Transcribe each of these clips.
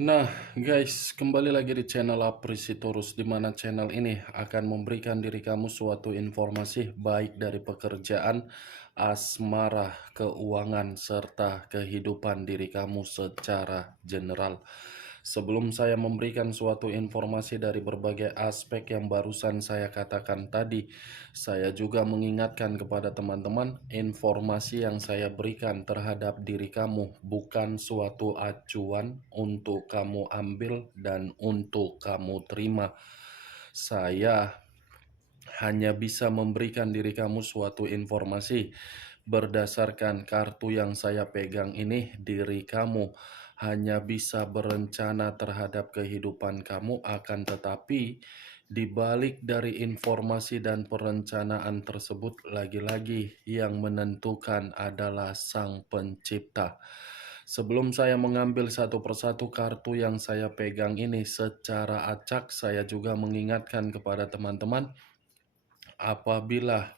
Nah, guys, kembali lagi di channel Aprisitorus, di mana channel ini akan memberikan diri kamu suatu informasi baik dari pekerjaan, asmara, keuangan, serta kehidupan diri kamu secara general. Sebelum saya memberikan suatu informasi dari berbagai aspek yang barusan saya katakan tadi, saya juga mengingatkan kepada teman-teman, informasi yang saya berikan terhadap diri kamu bukan suatu acuan untuk kamu ambil dan untuk kamu terima. Saya hanya bisa memberikan diri kamu suatu informasi berdasarkan kartu yang saya pegang ini. Diri kamu hanya bisa berencana terhadap kehidupan kamu, akan tetapi di balik dari informasi dan perencanaan tersebut, lagi-lagi yang menentukan adalah Sang Pencipta. Sebelum saya mengambil satu persatu kartu yang saya pegang ini secara acak, saya juga mengingatkan kepada teman-teman, apabila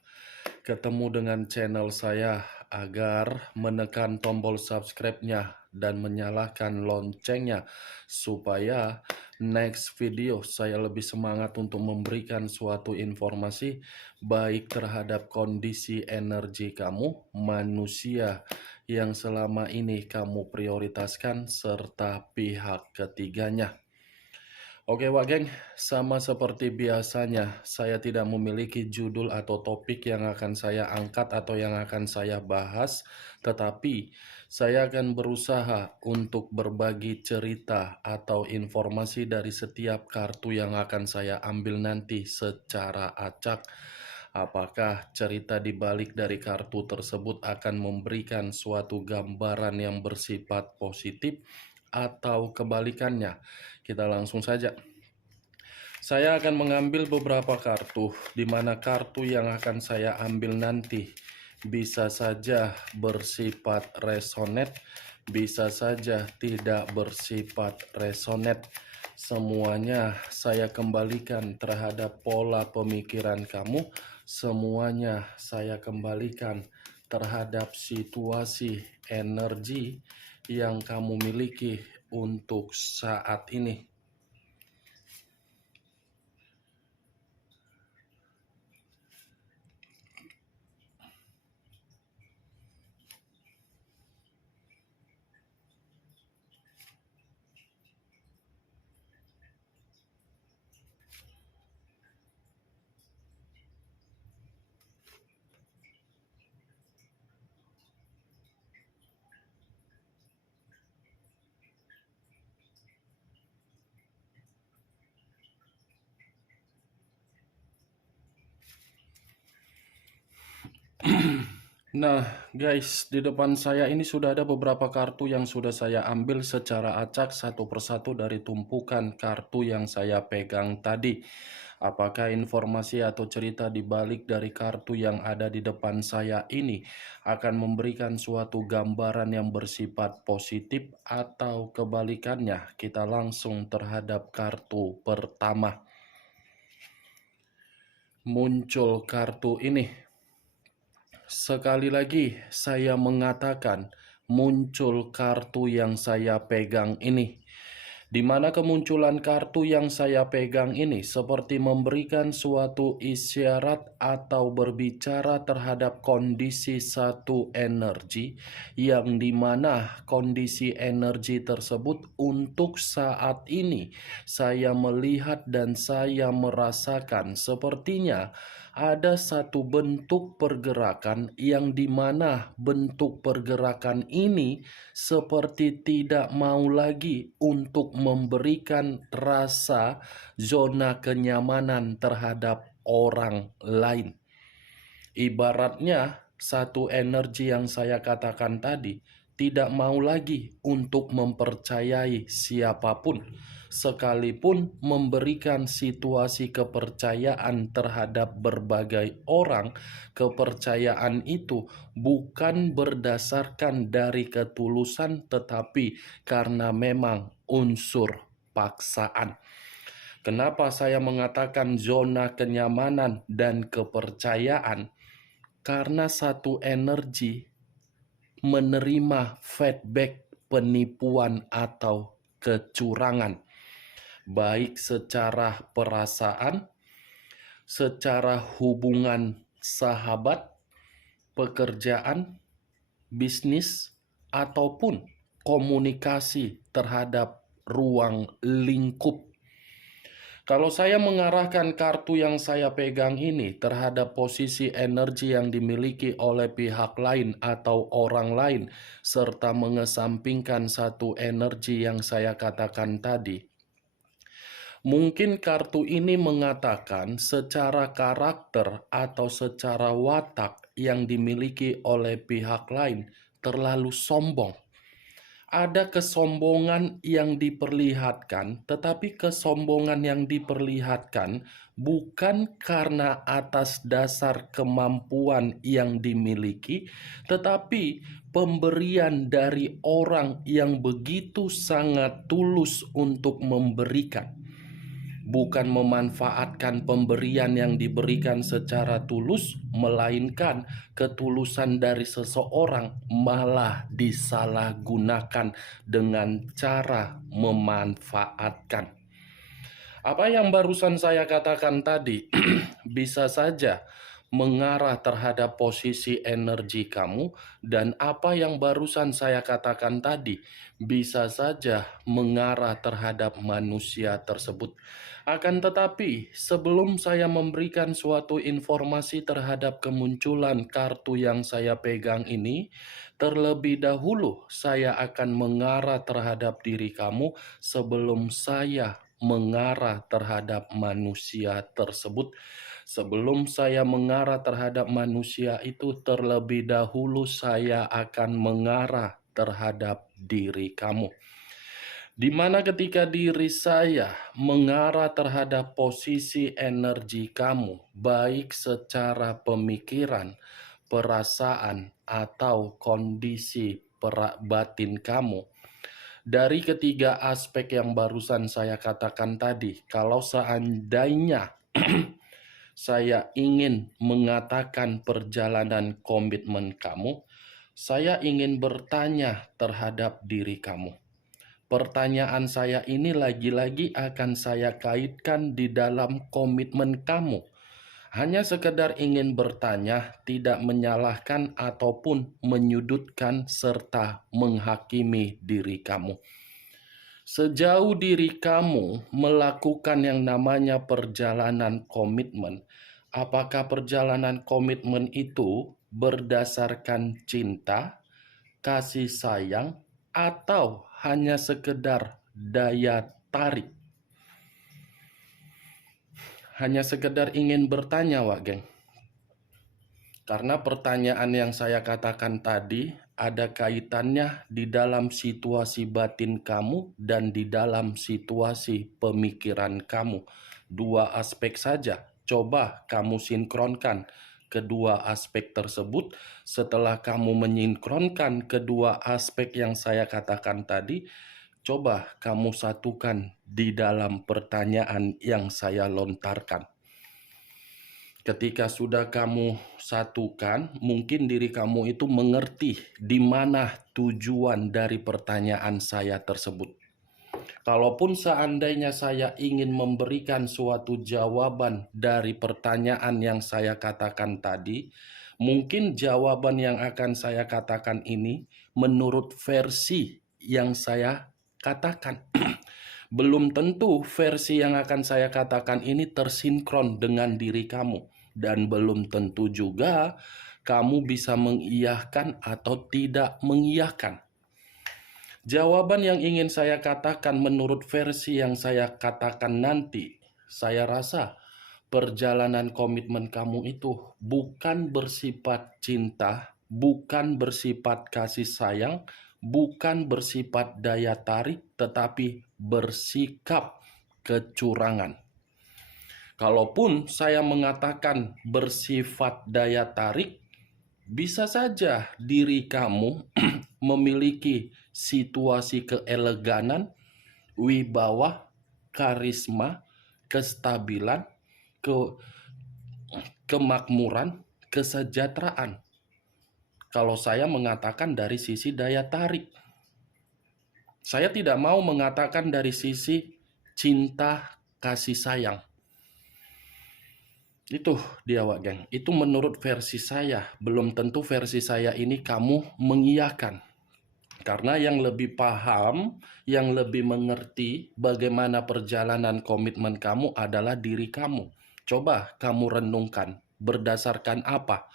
ketemu dengan channel saya, agar menekan tombol subscribe-nya dan menyalakan loncengnya, supaya next video saya lebih semangat untuk memberikan suatu informasi baik terhadap kondisi energi kamu, manusia yang selama ini kamu prioritaskan, serta pihak ketiganya. Oke Wak Geng, sama seperti biasanya, saya tidak memiliki judul atau topik yang akan saya angkat atau yang akan saya bahas, tetapi saya akan berusaha untuk berbagi cerita atau informasi dari setiap kartu yang akan saya ambil nanti secara acak. Apakah cerita di balik dari kartu tersebut akan memberikan suatu gambaran yang bersifat positif atau kebalikannya? Kita langsung saja. Saya akan mengambil beberapa kartu, di mana kartu yang akan saya ambil nanti bisa saja bersifat resonate, bisa saja tidak bersifat resonate. Semuanya saya kembalikan terhadap pola pemikiran kamu, semuanya saya kembalikan terhadap situasi energi yang kamu miliki untuk saat ini. Nah guys, di depan saya ini sudah ada beberapa kartu yang sudah saya ambil secara acak satu persatu dari tumpukan kartu yang saya pegang tadi. Apakah informasi atau cerita di balik dari kartu yang ada di depan saya ini akan memberikan suatu gambaran yang bersifat positif atau kebalikannya? Kita langsung terhadap kartu pertama. Muncul kartu ini. Sekali lagi saya mengatakan, muncul kartu yang saya pegang ini. Di mana kemunculan kartu yang saya pegang ini seperti memberikan suatu isyarat atau berbicara terhadap kondisi satu energi, yang dimana kondisi energi tersebut untuk saat ini saya melihat dan saya merasakan sepertinya ada satu bentuk pergerakan yang dimana bentuk pergerakan ini seperti tidak mau lagi untuk memberikan rasa zona kenyamanan terhadap orang lain. Ibaratnya satu energi yang saya katakan tadi tidak mau lagi untuk mempercayai siapapun, sekalipun memberikan situasi kepercayaan terhadap berbagai orang. Kepercayaan itu bukan berdasarkan dari ketulusan, tetapi karena memang unsur paksaan. Kenapa saya mengatakan zona kenyamanan dan kepercayaan? Karena satu energi menerima feedback penipuan atau kecurangan, baik secara perasaan, secara hubungan sahabat, pekerjaan, bisnis, ataupun komunikasi terhadap ruang lingkup. Kalau saya mengarahkan kartu yang saya pegang ini terhadap posisi energi yang dimiliki oleh pihak lain atau orang lain, serta mengesampingkan satu energi yang saya katakan tadi, mungkin kartu ini mengatakan secara karakter atau secara watak yang dimiliki oleh pihak lain terlalu sombong. Ada kesombongan yang diperlihatkan, tetapi kesombongan yang diperlihatkan bukan karena atas dasar kemampuan yang dimiliki, tetapi pemberian dari orang yang begitu sangat tulus untuk memberikan. Bukan memanfaatkan pemberian yang diberikan secara tulus, melainkan ketulusan dari seseorang malah disalahgunakan dengan cara memanfaatkan. Apa yang barusan saya katakan tadi bisa saja mengarah terhadap posisi energi kamu, dan apa yang barusan saya katakan tadi bisa saja mengarah terhadap manusia tersebut. Akan tetapi, sebelum saya memberikan suatu informasi terhadap kemunculan kartu yang saya pegang ini, terlebih dahulu saya akan mengarah terhadap diri kamu sebelum saya mengarah terhadap manusia tersebut. Sebelum saya mengarah terhadap manusia itu, terlebih dahulu saya akan mengarah terhadap diri kamu. Di mana ketika diri saya mengarah terhadap posisi energi kamu, baik secara pemikiran, perasaan, atau kondisi batin kamu, dari ketiga aspek yang barusan saya katakan tadi, kalau seandainya saya ingin mengatakan perjalanan komitmen kamu, saya ingin bertanya terhadap diri kamu. Pertanyaan saya ini lagi-lagi akan saya kaitkan di dalam komitmen kamu. Hanya sekedar ingin bertanya, tidak menyalahkan ataupun menyudutkan serta menghakimi diri kamu. Sejauh diri kamu melakukan yang namanya perjalanan komitmen, apakah perjalanan komitmen itu berdasarkan cinta, kasih sayang, atau hanya sekedar daya tarik? Hanya sekedar ingin bertanya, Wak Geng. Karena pertanyaan yang saya katakan tadi ada kaitannya di dalam situasi batin kamu dan di dalam situasi pemikiran kamu. Dua aspek saja. Coba kamu sinkronkan kedua aspek tersebut. Setelah kamu menyinkronkan kedua aspek yang saya katakan tadi, coba kamu satukan di dalam pertanyaan yang saya lontarkan. Ketika sudah kamu satukan, mungkin diri kamu itu mengerti di mana tujuan dari pertanyaan saya tersebut. Kalaupun seandainya saya ingin memberikan suatu jawaban dari pertanyaan yang saya katakan tadi, mungkin jawaban yang akan saya katakan ini menurut versi yang saya katakan. Belum tentu versi yang akan saya katakan ini tersinkron dengan diri kamu. Dan belum tentu juga kamu bisa mengiyahkan atau tidak mengiyahkan. Jawaban yang ingin saya katakan menurut versi yang saya katakan nanti, saya rasa perjalanan komitmen kamu itu bukan bersifat cinta, bukan bersifat kasih sayang, bukan bersifat daya tarik, tetapi bersikap kecurangan. Kalaupun saya mengatakan bersifat daya tarik, bisa saja diri kamu memiliki situasi keeleganan, wibawa, karisma, kestabilan, kemakmuran, kesejahteraan. Kalau saya mengatakan dari sisi daya tarik. Saya tidak mau mengatakan dari sisi cinta kasih sayang. Itu dia Wak Geng. Itu menurut versi saya. Belum tentu versi saya ini kamu mengiyakan. Karena yang lebih paham, yang lebih mengerti bagaimana perjalanan komitmen kamu adalah diri kamu. Coba kamu renungkan, berdasarkan apa?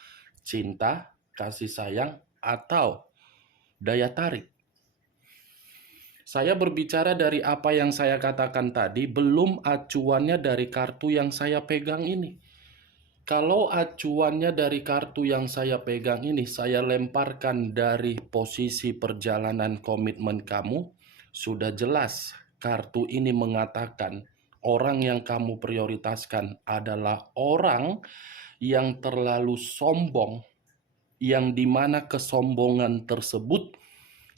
Cinta, kasih sayang, atau daya tarik? Saya berbicara dari apa yang saya katakan tadi, belum acuannya dari kartu yang saya pegang ini. Kalau acuannya dari kartu yang saya pegang ini, saya lemparkan dari posisi perjalanan komitmen kamu, sudah jelas kartu ini mengatakan orang yang kamu prioritaskan adalah orang yang terlalu sombong, yang dimana kesombongan tersebut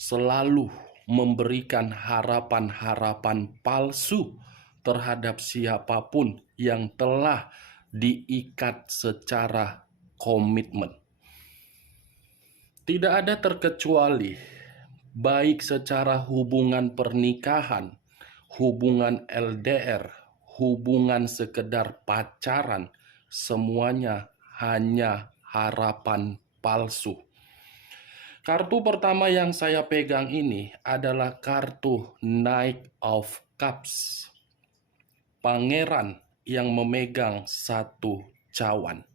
selalu memberikan harapan-harapan palsu terhadap siapapun yang telah diikat secara komitmen. Tidak ada terkecuali, baik secara hubungan pernikahan, hubungan LDR, hubungan sekedar pacaran, semuanya hanya harapan palsu. Kartu pertama yang saya pegang ini adalah kartu Knight of Cups. Pangeran yang memegang satu cawan.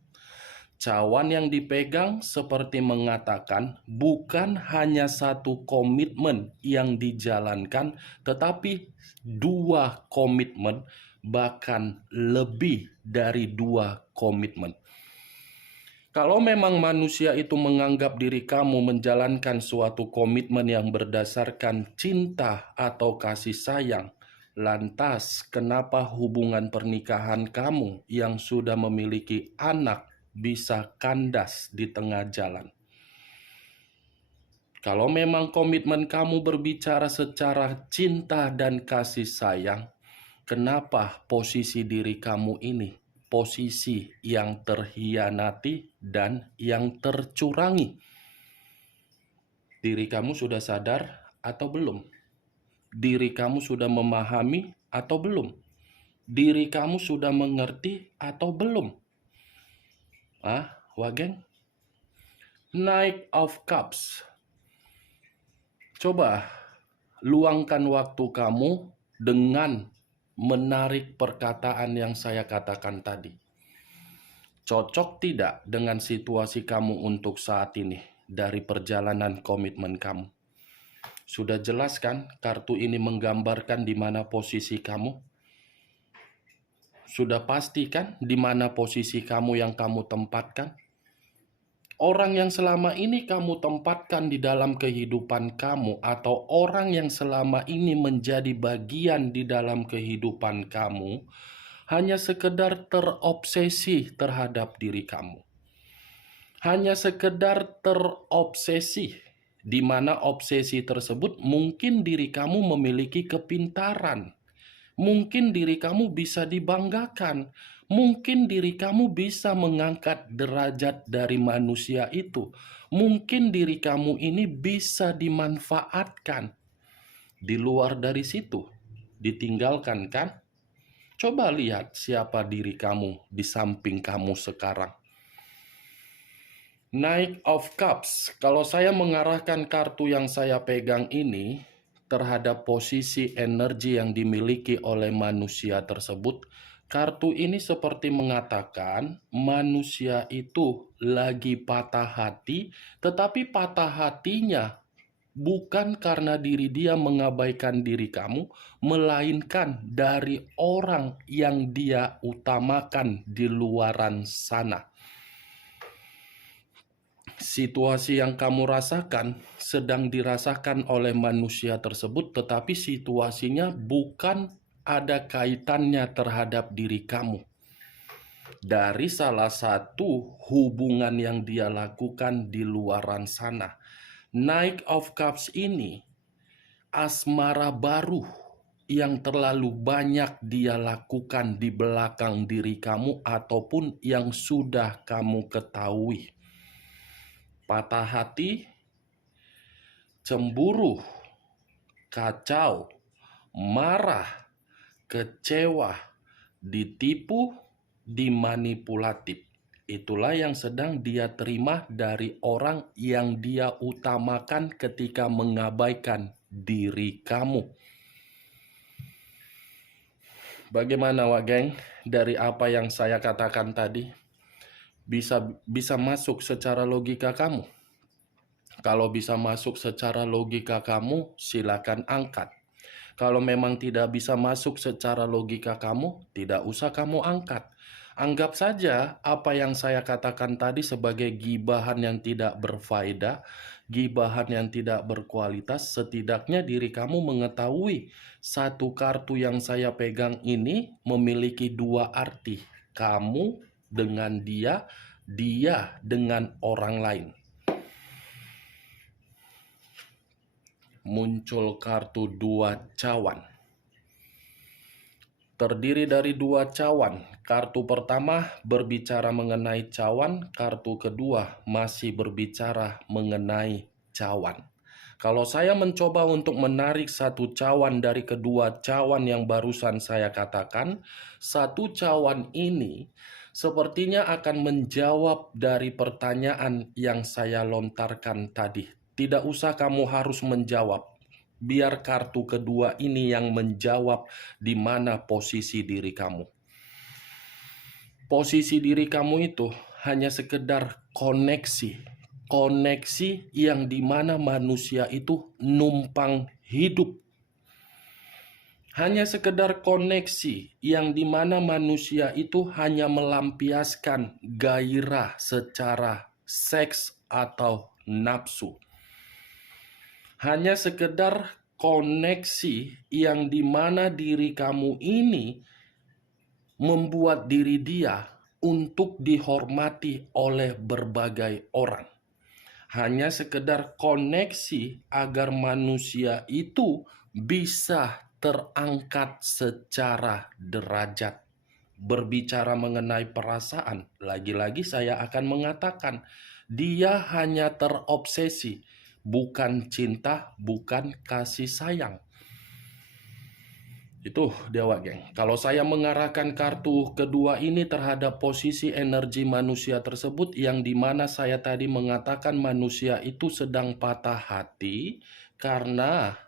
Cawan yang dipegang seperti mengatakan bukan hanya satu komitmen yang dijalankan, tetapi dua komitmen, bahkan lebih dari dua komitmen. Kalau memang manusia itu menganggap diri kamu menjalankan suatu komitmen yang berdasarkan cinta atau kasih sayang, lantas kenapa hubungan pernikahan kamu yang sudah memiliki anak bisa kandas di tengah jalan? Kalau memang komitmen kamu berbicara secara cinta dan kasih sayang, kenapa posisi diri kamu ini posisi yang terhianati dan yang tercurangi? Diri kamu sudah sadar atau belum? Diri kamu sudah memahami atau belum? Diri kamu sudah mengerti atau belum? Wak Geng? Knight of Cups. Coba luangkan waktu kamu dengan menarik perkataan yang saya katakan tadi. Cocok tidak dengan situasi kamu untuk saat ini dari perjalanan komitmen kamu? Sudah jelas kan kartu ini menggambarkan di mana posisi kamu? Sudah pasti kan di mana posisi kamu yang kamu tempatkan? Orang yang selama ini kamu tempatkan di dalam kehidupan kamu, atau orang yang selama ini menjadi bagian di dalam kehidupan kamu, hanya sekedar terobsesi terhadap diri kamu. Hanya sekedar terobsesi, di mana obsesi tersebut mungkin diri kamu memiliki kepintaran. Mungkin diri kamu bisa dibanggakan. Mungkin diri kamu bisa mengangkat derajat dari manusia itu. Mungkin diri kamu ini bisa dimanfaatkan. Di luar dari situ, ditinggalkan kan? Coba lihat siapa diri kamu di samping kamu sekarang. Knight of Cups. Kalau saya mengarahkan kartu yang saya pegang ini terhadap posisi energi yang dimiliki oleh manusia tersebut, kartu ini seperti mengatakan manusia itu lagi patah hati, tetapi patah hatinya bukan karena diri dia mengabaikan diri kamu, melainkan dari orang yang dia utamakan di luaran sana. Situasi yang kamu rasakan sedang dirasakan oleh manusia tersebut, tetapi situasinya bukan ada kaitannya terhadap diri kamu. Dari salah satu hubungan yang dia lakukan di luaran sana. Knight of Cups ini asmara baru yang terlalu banyak dia lakukan di belakang diri kamu ataupun yang sudah kamu ketahui. Patah hati, cemburu, kacau, marah, kecewa, ditipu, dimanipulatif. Itulah yang sedang dia terima dari orang yang dia utamakan ketika mengabaikan diri kamu. Bagaimana, Wak Geng? Dari apa yang saya katakan tadi, bisa masuk secara logika kamu? Kalau bisa masuk secara logika kamu, silakan angkat. Kalau memang tidak bisa masuk secara logika kamu, tidak usah kamu angkat. Anggap saja apa yang saya katakan tadi sebagai gibahan yang tidak berfaedah, gibahan yang tidak berkualitas. Setidaknya diri kamu mengetahui satu kartu yang saya pegang ini memiliki dua arti. Kamu dengan dia, dia dengan orang lain. Muncul kartu dua cawan. Terdiri dari dua cawan. Kartu pertama berbicara mengenai cawan, kartu kedua masih berbicara mengenai cawan. Kalau saya mencoba untuk menarik satu cawan dari kedua cawan yang barusan saya katakan, satu cawan ini sepertinya akan menjawab dari pertanyaan yang saya lontarkan tadi. Tidak usah kamu harus menjawab. Biar kartu kedua ini yang menjawab di mana posisi diri kamu. Posisi diri kamu itu hanya sekedar koneksi. Koneksi yang dimana manusia itu numpang hidup. Hanya sekedar koneksi yang dimana manusia itu hanya melampiaskan gairah secara seks atau nafsu. Hanya sekedar koneksi yang dimana diri kamu ini membuat diri dia untuk dihormati oleh berbagai orang. Hanya sekedar koneksi agar manusia itu bisa terangkat secara derajat. Berbicara mengenai perasaan, lagi-lagi saya akan mengatakan, dia hanya terobsesi, bukan cinta, bukan kasih sayang. Itu dia, Wak Geng. Kalau saya mengarahkan kartu kedua ini terhadap posisi energi manusia tersebut, yang dimana saya tadi mengatakan manusia itu sedang patah hati karena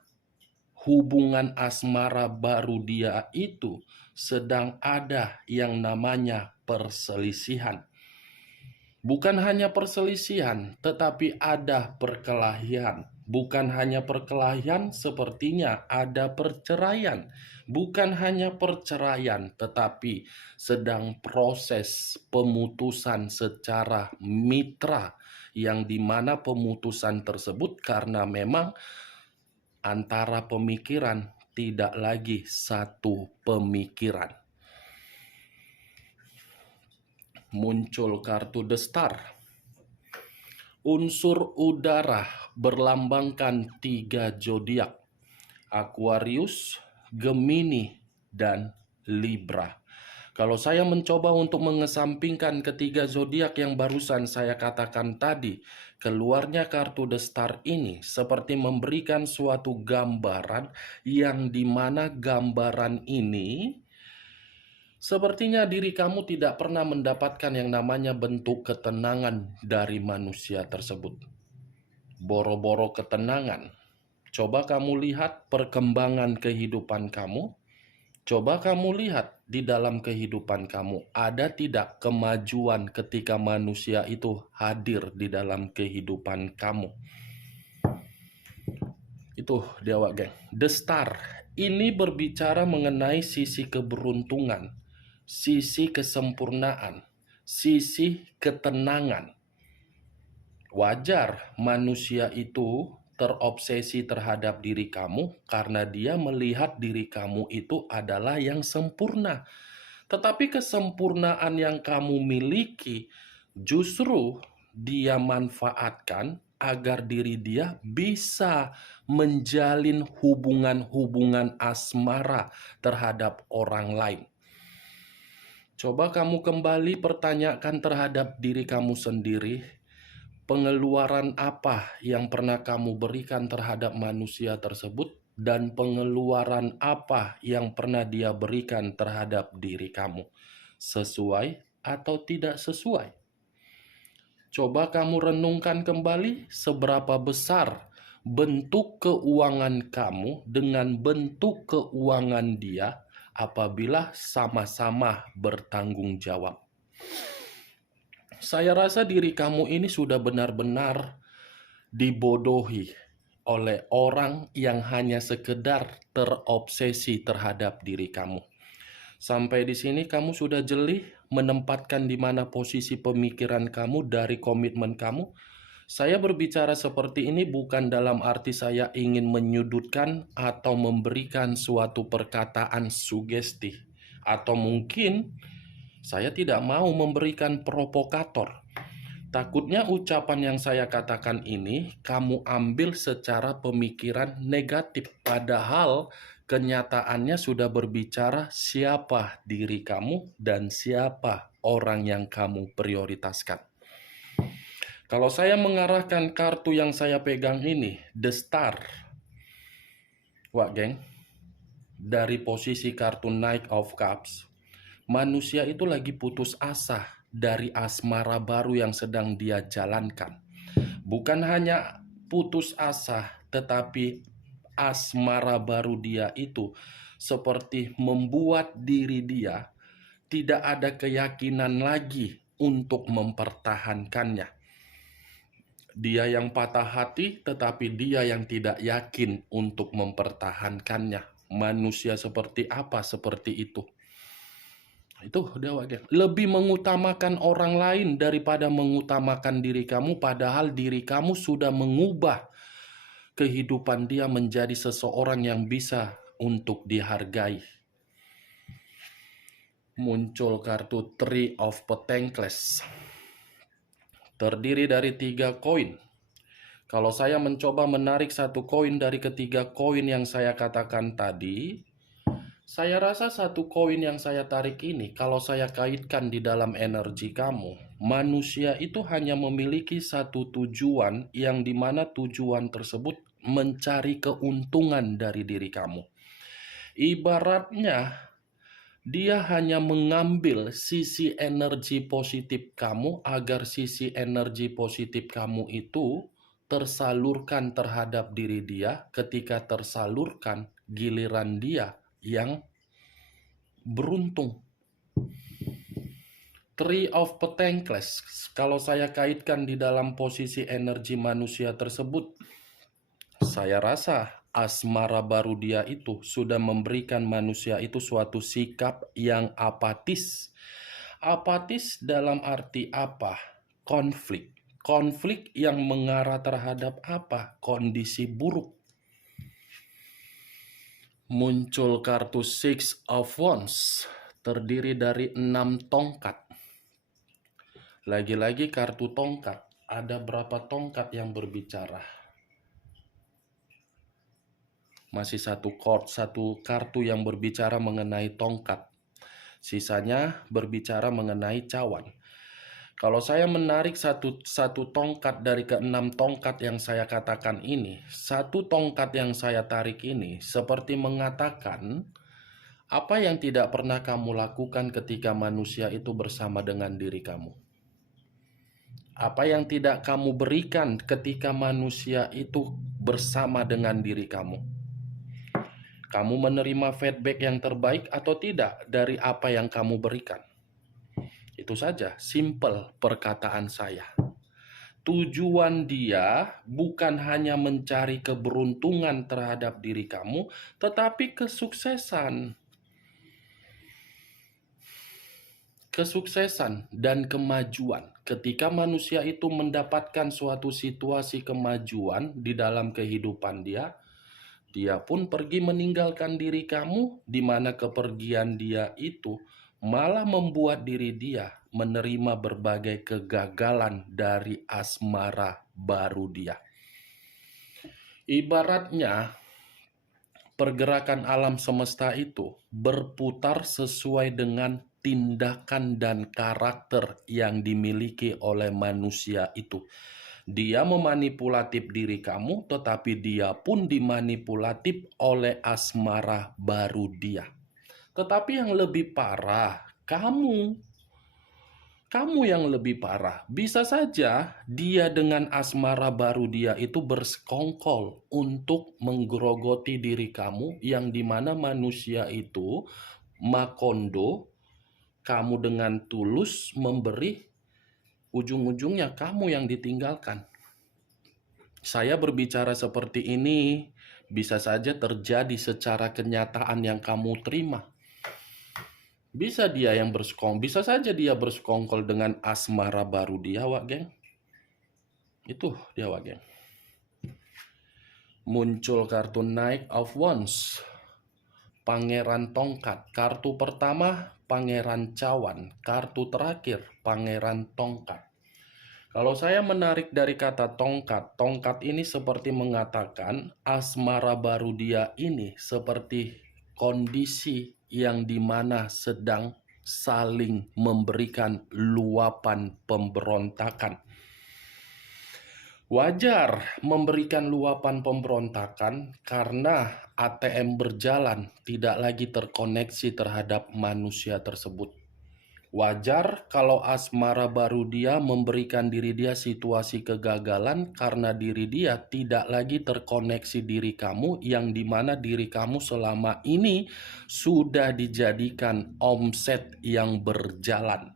hubungan asmara baru dia itu sedang ada yang namanya perselisihan. Bukan hanya perselisihan, tetapi ada perkelahian. Bukan hanya perkelahian, sepertinya ada perceraian. Bukan hanya perceraian, tetapi sedang proses pemutusan secara mitra, yang dimana pemutusan tersebut karena memang antara pemikiran tidak lagi satu pemikiran. Muncul kartu The Star. Unsur udara berlambangkan 3 zodiak: Aquarius, Gemini, dan Libra. Kalau saya mencoba untuk mengesampingkan ketiga zodiak yang barusan saya katakan tadi, keluarnya kartu The Star ini seperti memberikan suatu gambaran yang dimana gambaran ini sepertinya diri kamu tidak pernah mendapatkan yang namanya bentuk ketenangan dari manusia tersebut. Boro-boro ketenangan. Coba kamu lihat perkembangan kehidupan kamu. Coba kamu lihat di dalam kehidupan kamu, ada tidak kemajuan ketika manusia itu hadir di dalam kehidupan kamu. Itu dia, Wak Geng. The Star ini berbicara mengenai sisi keberuntungan, sisi kesempurnaan, sisi ketenangan. Wajar manusia itu terobsesi terhadap diri kamu karena dia melihat diri kamu itu adalah yang sempurna. Tetapi kesempurnaan yang kamu miliki justru dia manfaatkan agar diri dia bisa menjalin hubungan-hubungan asmara terhadap orang lain. Coba kamu kembali pertanyakan terhadap diri kamu sendiri, pengeluaran apa yang pernah kamu berikan terhadap manusia tersebut dan pengeluaran apa yang pernah dia berikan terhadap diri kamu. Sesuai atau tidak sesuai? Coba kamu renungkan kembali seberapa besar bentuk keuangan kamu dengan bentuk keuangan dia apabila sama-sama bertanggung jawab. Saya rasa diri kamu ini sudah benar-benar dibodohi oleh orang yang hanya sekedar terobsesi terhadap diri kamu. Sampai di sini kamu sudah jeli menempatkan di mana posisi pemikiran kamu dari komitmen kamu. Saya berbicara seperti ini bukan dalam arti saya ingin menyudutkan atau memberikan suatu perkataan sugesti. Atau mungkin saya tidak mau memberikan provokator. Takutnya ucapan yang saya katakan ini kamu ambil secara pemikiran negatif. Padahal kenyataannya sudah berbicara siapa diri kamu dan siapa orang yang kamu prioritaskan. Kalau saya mengarahkan kartu yang saya pegang ini, The Star. Wah geng, dari posisi kartu Knight of Cups, manusia itu lagi putus asa dari asmara baru yang sedang dia jalankan. Bukan hanya putus asa, tetapi asmara baru dia itu seperti membuat diri dia tidak ada keyakinan lagi untuk mempertahankannya. Dia yang patah hati, tetapi dia yang tidak yakin untuk mempertahankannya. Manusia seperti apa seperti itu? Itu dia lebih mengutamakan orang lain daripada mengutamakan diri kamu, padahal diri kamu sudah mengubah kehidupan dia menjadi seseorang yang bisa untuk dihargai. Muncul kartu Three of Pentacles. Terdiri dari 3 koin. Kalau saya mencoba menarik satu koin dari ketiga koin yang saya katakan tadi, saya rasa satu koin yang saya tarik ini, kalau saya kaitkan di dalam energi kamu, manusia itu hanya memiliki satu tujuan yang dimana tujuan tersebut mencari keuntungan dari diri kamu. Ibaratnya, dia hanya mengambil sisi energi positif kamu agar sisi energi positif kamu itu tersalurkan terhadap diri dia. Ketika tersalurkan, giliran dia yang beruntung. Three of Pentacles, kalau saya kaitkan di dalam posisi energi manusia tersebut, saya rasa asmara baru dia itu sudah memberikan manusia itu suatu sikap yang apatis. Apatis dalam arti apa? Konflik. Konflik yang mengarah terhadap apa? Kondisi buruk. Muncul kartu Six of Wands, terdiri dari 6 tongkat. Lagi-lagi kartu tongkat, ada berapa tongkat yang berbicara? Masih satu kartu yang berbicara mengenai tongkat. Sisanya berbicara mengenai cawan. Kalau saya menarik satu tongkat dari ke-6 tongkat yang saya katakan ini, satu tongkat yang saya tarik ini seperti mengatakan apa yang tidak pernah kamu lakukan ketika manusia itu bersama dengan diri kamu. Apa yang tidak kamu berikan ketika manusia itu bersama dengan diri kamu. Kamu menerima feedback yang terbaik atau tidak dari apa yang kamu berikan? Itu saja, simple perkataan saya. Tujuan dia bukan hanya mencari keberuntungan terhadap diri kamu, tetapi kesuksesan. Kesuksesan dan kemajuan. Ketika manusia itu mendapatkan suatu situasi kemajuan di dalam kehidupan dia, dia pun pergi meninggalkan diri kamu, di mana kepergian dia itu malah membuat diri dia menerima berbagai kegagalan dari asmara baru dia. Ibaratnya, pergerakan alam semesta itu berputar sesuai dengan tindakan dan karakter yang dimiliki oleh manusia itu. Dia memanipulatif diri kamu, tetapi dia pun dimanipulatif oleh asmara baru dia. Tetapi yang lebih parah, kamu yang lebih parah. Bisa saja dia dengan asmara baru dia itu bersekongkol untuk menggerogoti diri kamu, yang dimana manusia itu makondo, kamu dengan tulus memberi, ujung-ujungnya kamu yang ditinggalkan. Saya berbicara seperti ini bisa saja terjadi secara kenyataan yang kamu terima. Bisa saja dia bersekongkol dengan asmara baru dia, Wak Geng. Itu dia, Wak Geng. Muncul kartu Knight of Wands, Pangeran Tongkat. Kartu pertama, Pangeran Cawan. Kartu terakhir, Pangeran Tongkat. Kalau saya menarik dari kata tongkat, tongkat ini seperti mengatakan asmara baru dia ini seperti kondisi yang dimana sedang saling memberikan luapan pemberontakan. Wajar memberikan luapan pemberontakan karena ATM berjalan, tidak lagi terkoneksi terhadap manusia tersebut. Wajar kalau asmara baru dia memberikan diri dia situasi kegagalan karena diri dia tidak lagi terkoneksi diri kamu, yang dimana diri kamu selama ini sudah dijadikan omset yang berjalan.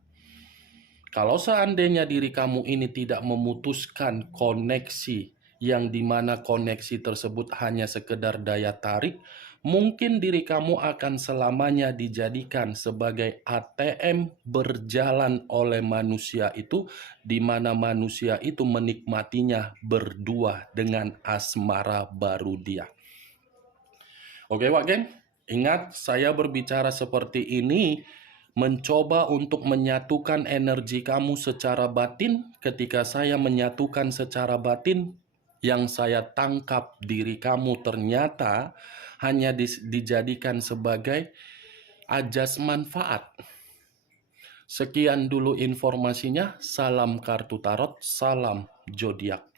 Kalau seandainya diri kamu ini tidak memutuskan koneksi, yang dimana koneksi tersebut hanya sekedar daya tarik, mungkin diri kamu akan selamanya dijadikan sebagai ATM berjalan oleh manusia itu, di mana manusia itu menikmatinya berdua dengan asmara baru dia. Oke, Wak Geng, ingat saya berbicara seperti ini mencoba untuk menyatukan energi kamu secara batin. Ketika saya menyatukan secara batin, yang saya tangkap diri kamu ternyata hanya dijadikan sebagai ajas manfaat. Sekian dulu informasinya. Salam kartu tarot, salam zodiak.